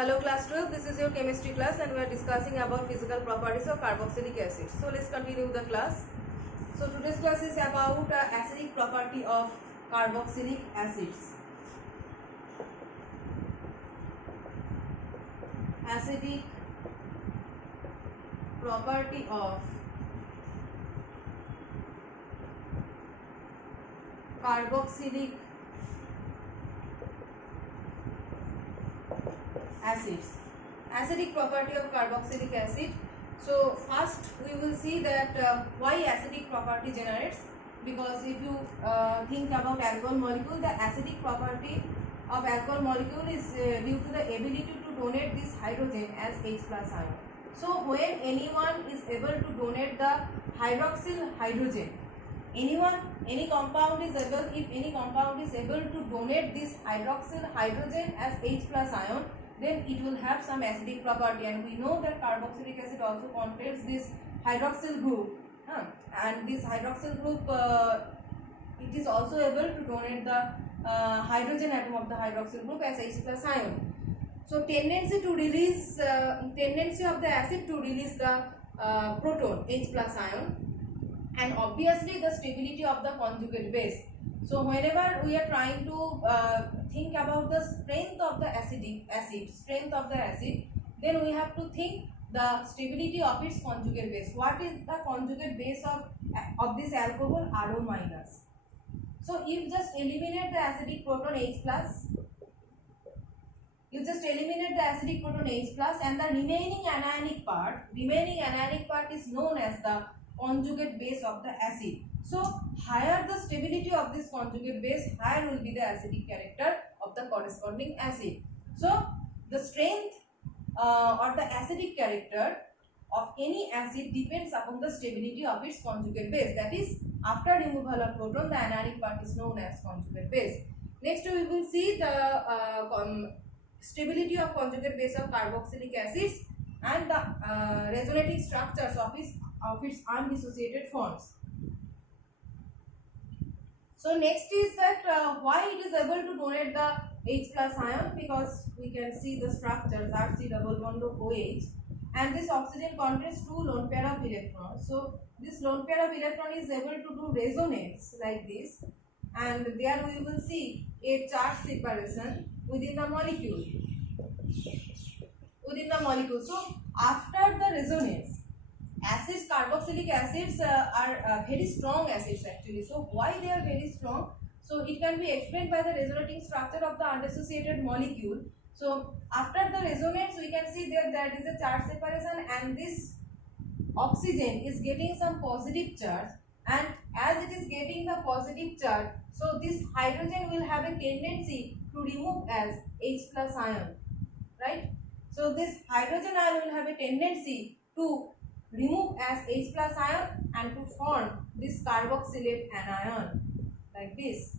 Hello class 12, this is your chemistry class and we are discussing about physical properties of carboxylic acid. So let's continue the class. So today's class is about acidic property of carboxylic acids. Acidic property of carboxylic acids. Acidic property of carboxylic acid. So first we will see that why acidic property generates, because if you think about alcohol molecule, the acidic property of alcohol molecule is due to the ability to donate this hydrogen as H plus ion. So when anyone is able to donate the hydroxyl hydrogen, any compound is able, if any compound is able to donate this hydroxyl hydrogen as H plus ion, then it will have some acidic property, and we know that carboxylic acid also contains this hydroxyl group, and this hydroxyl group it is also able to donate the hydrogen atom of the hydroxyl group as H plus ion. So tendency of the acid to release the proton H plus ion, and obviously the stability of the conjugate base. So whenever we are trying to think about the strength of the acid, then we have to think the stability of its conjugate base. What is the conjugate base of this alcohol? RO minus. So you just eliminate the acidic proton H plus. You just eliminate the acidic proton H plus, and the remaining anionic part is known as the conjugate base of the acid. So higher the stability of this conjugate base, higher will be the acidic character of the corresponding acid. So the strength or the acidic character of any acid depends upon the stability of its conjugate base. That is, after removal of proton, the anionic part is known as conjugate base. Next we will see the stability of conjugate base of carboxylic acids and the resonating structures of its undissociated forms. So next is that why it is able to donate the H plus ion, because we can see the structures RC double bond OH, and this oxygen contains two lone pair of electrons. So this lone pair of electron is able to do resonance like this, and there we will see a charge separation within the molecule. So after the resonance, acids, carboxylic acids are very strong acids actually. So why they are very strong? So it can be explained by the resonating structure of the undissociated molecule. So after the resonance, we can see that there is a charge separation, and this oxygen is getting some positive charge, and as it is getting the positive charge, so this hydrogen will have a tendency to remove as H plus ion, right? So this hydrogen ion will have a tendency to remove as H plus ion and to form this carboxylate anion like this.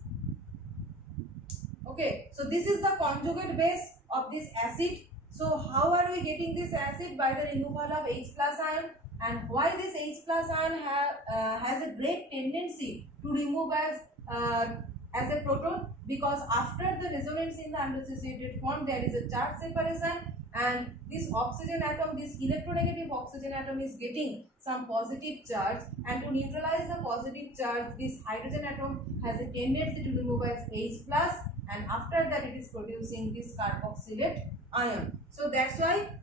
Okay, so this is the conjugate base of this acid. So how are we getting this acid? By the removal of H plus ion. And why this H plus ion has a great tendency to remove as a proton? Because after the resonance in the undissociated form, there is a charge separation, and this oxygen atom, this electronegative oxygen atom is getting some positive charge, and to neutralize the positive charge, this hydrogen atom has a tendency to remove as H plus, and after that it is producing this carboxylate ion. So that's why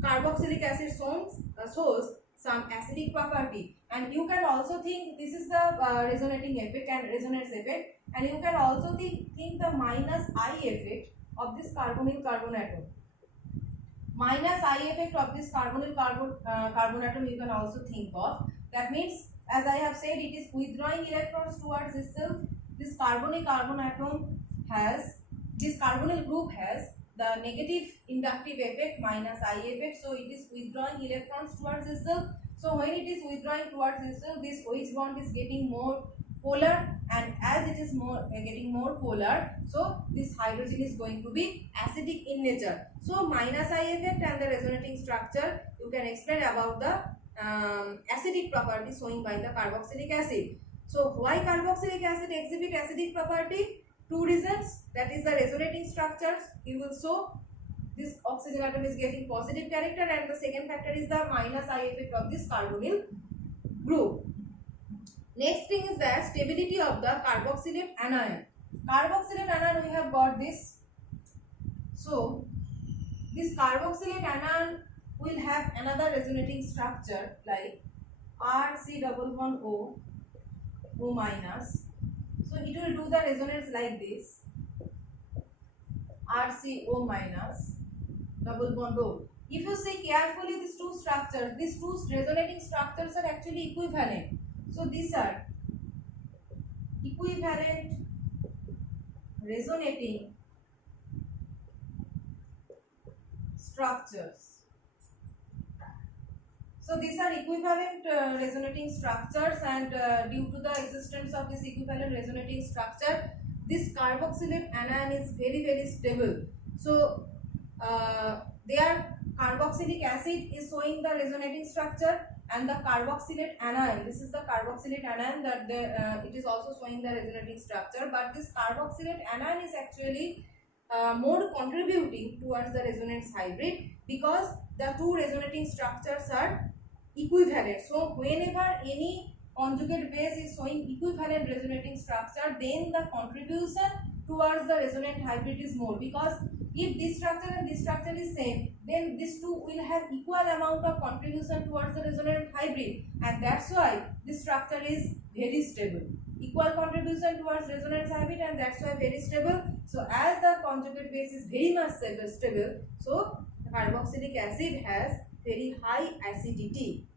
carboxylic acid shows some acidic property. And you can also think this is the resonating effect and resonance effect, and you can also think the minus I effect of this carbonyl carbon atom. Minus I effect of this carbonyl carbon atom you can also think of. That means, as I have said, it is withdrawing electrons towards itself. This carbonyl carbon atom has, this carbonyl group has the negative inductive effect, minus I effect. So it is withdrawing electrons towards itself. So when it is withdrawing towards itself, this OH bond is getting more polar, and as it is getting more polar, so this hydrogen is going to be acidic in nature. So minus I effect and the resonating structure you can explain about the acidic property shown by the carboxylic acid. So why carboxylic acid exhibit acidic property? two reasons, that is the resonating structures. You will show this oxygen atom is getting positive character, and the second factor is the minus I effect of this carbonyl group. Next thing is that stability of the carboxylate anion. Carboxylate anion, we have got this. So this carboxylate anion will have another resonating structure like RC double bond O, O minus. So it will do the resonance like this, RCO minus double bond O. If you see carefully these two structures, these two resonating structures are actually equivalent. So these are equivalent resonating structures. So these are equivalent resonating structures, and due to the existence of this equivalent resonating structure, this carboxylate anion is very stable. So their carboxylic acid is showing the resonating structure, and the carboxylate anion, this is the carboxylate anion, that it is also showing the resonating structure, but this carboxylate anion is actually more contributing towards the resonance hybrid because the two resonating structures are equivalent. So whenever any conjugate base is showing equivalent resonating structure, then the contribution towards the resonant hybrid is more, because if this structure and this structure is same, then these two will have equal amount of contribution towards the resonant hybrid, and that's why this structure is very stable. Equal contribution towards resonance hybrid, and that's why very stable. So as the conjugate base is very much stable, so the carboxylic acid has very high acidity.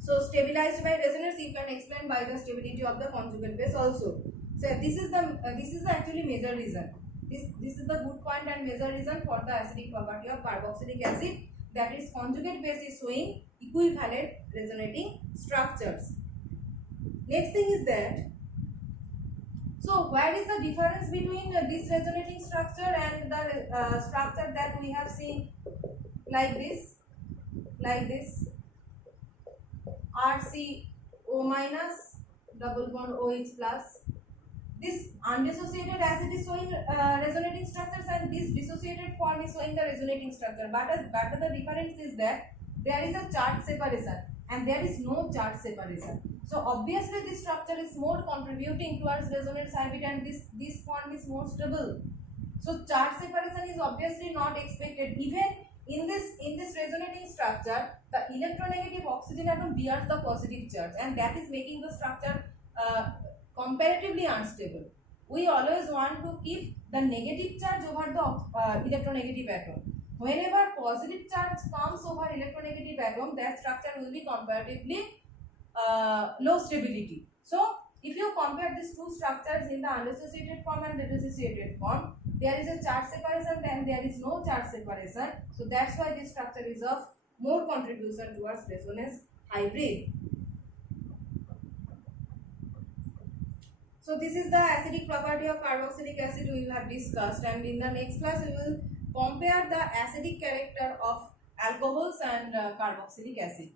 So stabilized by resonance, you can explain by the stability of the conjugate base also. So this is the actually major reason. This is the good point and major reason for the acidic property of carboxylic acid, that its conjugate base is showing equivalent resonating structures. Next thing is that, so where is the difference between this resonating structure and the structure that we have seen like this RCO minus double bond OH plus. This undissociated acid is showing resonating structures, and this dissociated form is showing the resonating structure. But the difference is that there is a charge separation and there is no charge separation. So obviously this structure is more contributing towards resonance hybrid, and this form is more stable. So charge separation is obviously not expected. Even in this resonating structure, the electronegative oxygen atom bears the positive charge, and that is making the structure comparatively unstable. We always want to keep the negative charge over the electronegative atom. Whenever positive charge comes over electronegative atom, that structure will be comparatively low stability. So if you compare these two structures in the undissociated form and the dissociated form, there is a charge separation and there is no charge separation. So that's why this structure is of more contribution towards resonance hybrid. So this is the acidic property of carboxylic acid we have discussed, and in the next class we will compare the acidic character of alcohols and carboxylic acid.